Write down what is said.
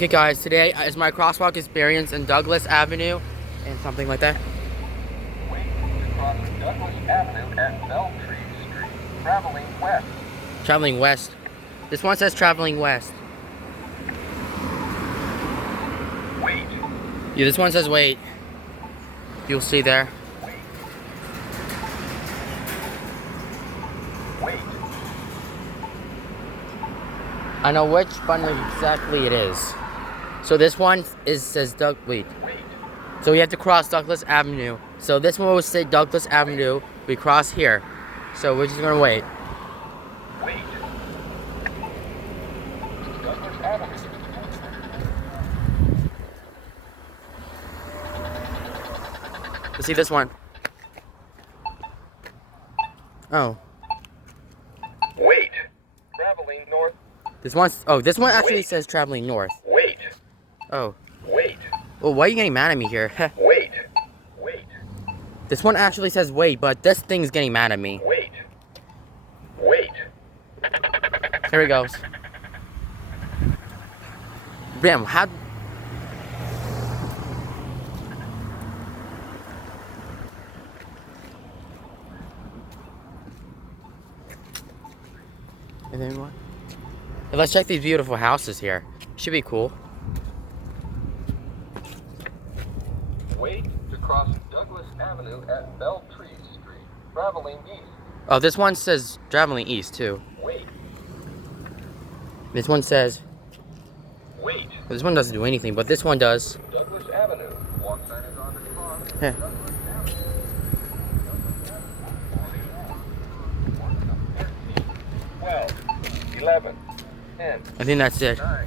Okay guys, today is my crosswalk experience in Douglas Avenue and something like that. Wait to cross Douglas Avenue and Beltree Street, traveling west. Traveling west. This one says traveling west. Wait. Yeah, this one says wait. You'll see there. Wait. Wait. I know which button exactly it is. So this one says wait. Wait. So we have to cross Douglas Avenue. So this one will say Douglas Avenue. We cross here. So we're just gonna wait. Wait. Douglas Avenue. Let's see this one. Oh. Wait. Traveling north. This one actually says traveling north. Wait. Oh. Wait. Well, why are you getting mad at me here? Wait. Wait. This one actually says wait, but this thing's getting mad at me. Wait. Wait. Here he goes. Bam, how... Is there more? Hey, let's check these beautiful houses here. Should be cool. Wait to cross Douglas Avenue at Beltree Street, traveling east. Oh, this one says traveling east too. Wait. This one says... Wait. This one doesn't do anything, but this one does. Douglas Avenue. Walk sign is on the cross. Yeah. 12, 11, 10, I think that's it. 9,